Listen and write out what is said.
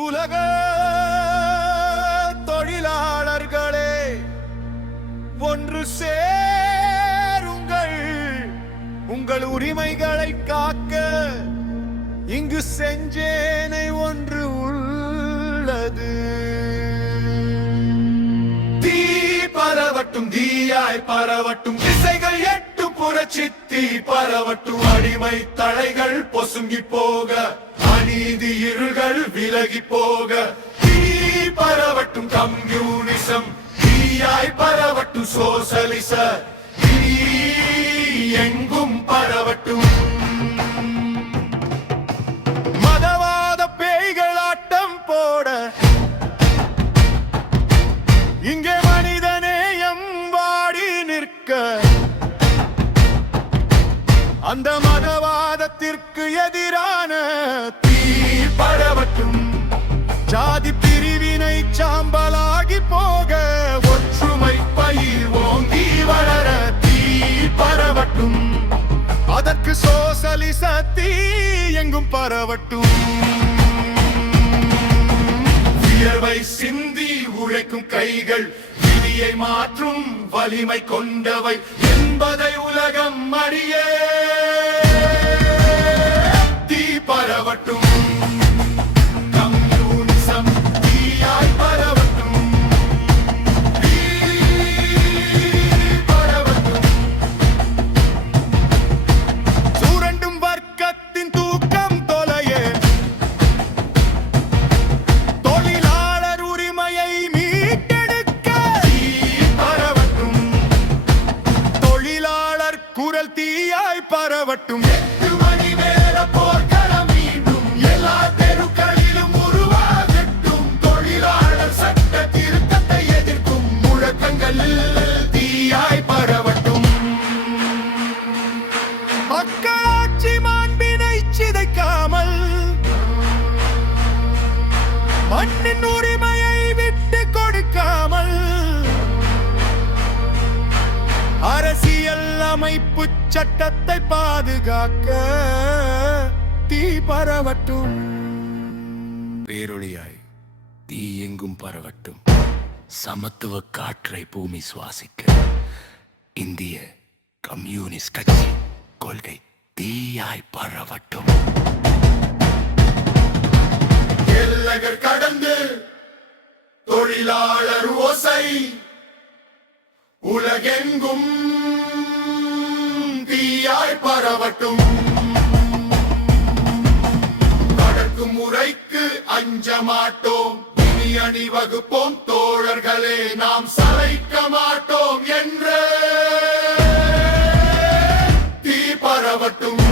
உலக தொழிலாளர்களே ஒன்று சேருங்கள் உங்கள் உரிமைகளை காக்க இங்கு செஞ்சேனை ஒன்று உள்ளது. தீ பரவட்டும் தீயாய் பரவட்டும் திசைகள் எட்டு புரட்சித்தி தீ பரவட்டும் அடிமை தலைகள் பொசுங்கி போக அநீதி இருள்கள் விலகி போக. தீ பரவட்டும் கம்யூனிசம் தீயாய் பரவட்டும் சோசலிச. தீ எங்கும் பரவட்டும் அந்த மதவாதத்திற்கு எதிரான தீ பரவட்டும் ஜாதி பிரிவினை சாம்பலாகி போக ஒற்றுமை பயிர் ஓங்கி வளர தீ பரவட்டும் அதற்கு சோசலிச தீ எங்கும் பரவட்டும். வியர்வை சிந்தி உழைக்கும் கைகள் விதியை மாற்றும் வலிமை கொண்டவை. என்பதை உலகம் அறிய பரவட்டும். பாதுகாக்க தீ பரவட்டும். பேரொளியாய் தீ எங்கும் பரவட்டும். சமத்துவ காற்றை பூமி சுவாசிக்க இந்திய கம்யூனிஸ்ட் கட்சி கொள்கை தீயாய் பரவட்டும். எல்லைகள் கடந்து தொழிலாளர் ஓசை உலகெங்கும் தீயாய் பரவட்டும். கடக்கும் முறைக்கு அஞ்ச மாட்டோம் இனி அணிவகுப்போம் தோழர்களே நாம் சளைக்க மாட்டோம் என்று. தீ பரவட்டும்.